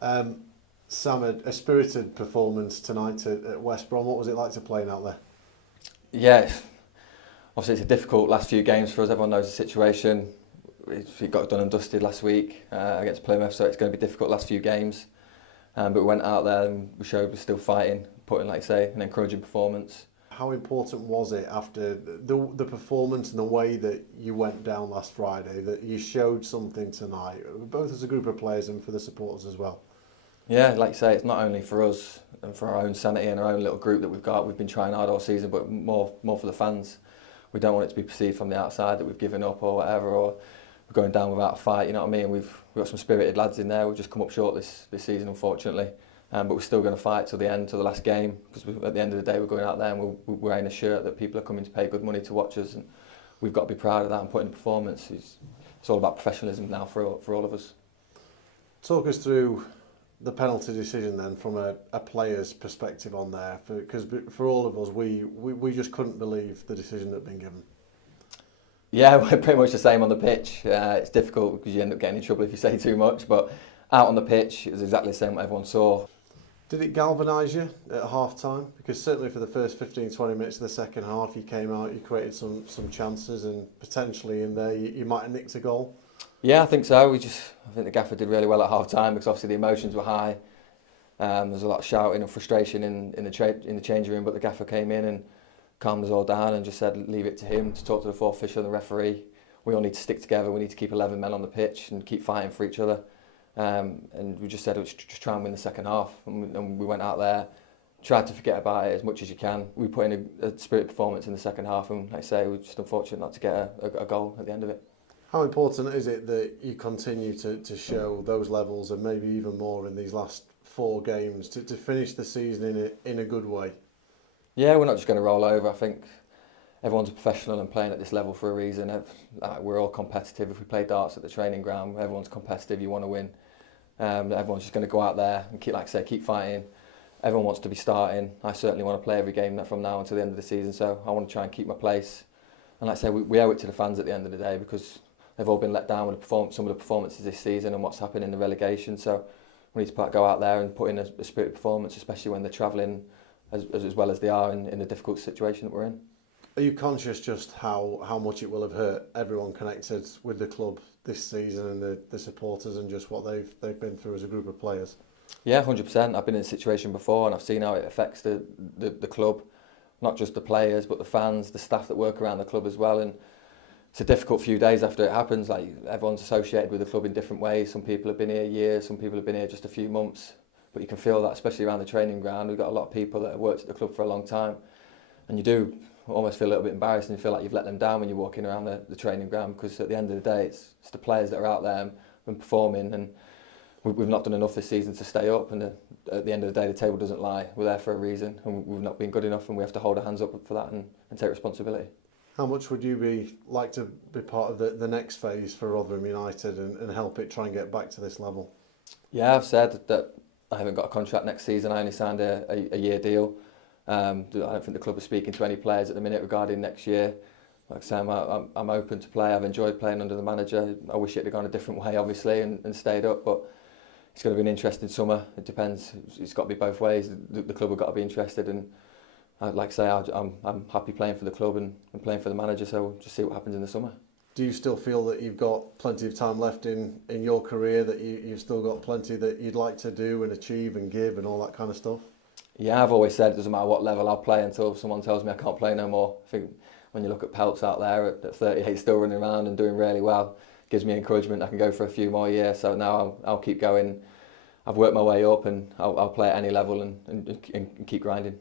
Um, Sam, a spirited performance tonight at West Brom. What was it like to play out there? Yeah, obviously it's a difficult last few games for us. Everyone knows the situation. We got done and dusted last week against Plymouth, so it's going to be difficult last few games. But we went out there and we showed we're still fighting, putting, like I say, an encouraging performance. How important was it after the performance and the way that you went down last Friday that you showed something tonight, both as a group of players and for the supporters as well? Yeah, like you say, it's not only for us and for our own sanity and our own little group that we've got. We've been trying hard all season, but more for the fans. We don't want it to be perceived from the outside that we've given up or whatever, or we're going down without a fight. You know what I mean? We've got some spirited lads in there. We've just come up short this season, unfortunately. But we're still going to fight till the end, till the last game, because at the end of the day, we're going out there and we're wearing a shirt that people are coming to pay good money to watch us, and we've got to be proud of that and put in a performance. It's all about professionalism now for all of us. Talk us through the penalty decision then from a player's perspective on there, because for all of us, we just couldn't believe the decision that had been given. Yeah, we're pretty much the same on the pitch. It's difficult because you end up getting in trouble if you say too much, but out on the pitch, it was exactly the same what everyone saw. Did it galvanise you at half time? Because certainly for the first 15-20 minutes of the second half, you came out, you created some chances, and potentially in there you might have nicked a goal. Yeah, I think so. I think the gaffer did really well at half time because obviously the emotions were high. There was a lot of shouting and frustration in the changing room, but the gaffer came in and calmed us all down and just said leave it to him to talk to the fourth official and the referee. We all need to stick together. We need to keep 11 men on the pitch and keep fighting for each other. And we just said just try and win the second half, and we went out there, tried to forget about it as much as you can. We put in a spirit performance in the second half, and like I say, we're just unfortunate not to get a goal at the end of it. How important is it that you continue to show those levels and maybe even more in these last 4 games to finish the season in a good way? Yeah, we're not just going to roll over. I think everyone's a professional and playing at this level for a reason. We're all competitive. If we play darts at the training ground, everyone's competitive. You want to win. Everyone's just going to go out there and keep fighting. Everyone wants to be starting. I certainly want to play every game from now until the end of the season, so I want to try and keep my place. And like I say, we owe it to the fans at the end of the day because they've all been let down with some of the performances this season and what's happened in the relegation. So we need to go out there and put in a spirit performance, especially when they're travelling as well as they are in the difficult situation that we're in. Are you conscious just how much it will have hurt everyone connected with the club this season and the supporters and just what they've been through as a group of players? Yeah, 100%. I've been in a situation before and I've seen how it affects the club, not just the players but the fans, the staff that work around the club as well. And it's a difficult few days after it happens. Like, everyone's associated with the club in different ways. Some people have been here years, some people have been here just a few months. But you can feel that, especially around the training ground. We've got a lot of people that have worked at the club for a long time, and you do almost feel a little bit embarrassed and you feel like you've let them down when you're walking around the training ground, because at the end of the day it's the players that are out there and performing, and we've not done enough this season to stay up, and at the end of the day the table doesn't lie. We're there for a reason and we've not been good enough, and we have to hold our hands up for that and take responsibility. How much would you like to be part of the next phase for Rotherham United and help it try and get back to this level? Yeah, I've said that I haven't got a contract next season. I only signed a year deal. I don't think the club is speaking to any players at the minute regarding next year. Like I say, I'm open to play. I've enjoyed playing under the manager. I wish it had gone a different way, obviously, and stayed up, but it's going to be an interesting summer. It depends. It's got to be both ways. The club have got to be interested, and like I say, I'm happy playing for the club and playing for the manager, so we'll just see what happens in the summer. Do you still feel that you've got plenty of time left in your career, that you've still got plenty that you'd like to do and achieve and give and all that kind of stuff? Yeah, I've always said it doesn't matter what level I'll play until someone tells me I can't play no more. I think when you look at Peltz out there at 38 still running around and doing really well, it gives me encouragement. I can go for a few more years, so now I'll keep going. I've worked my way up and I'll play at any level and keep grinding.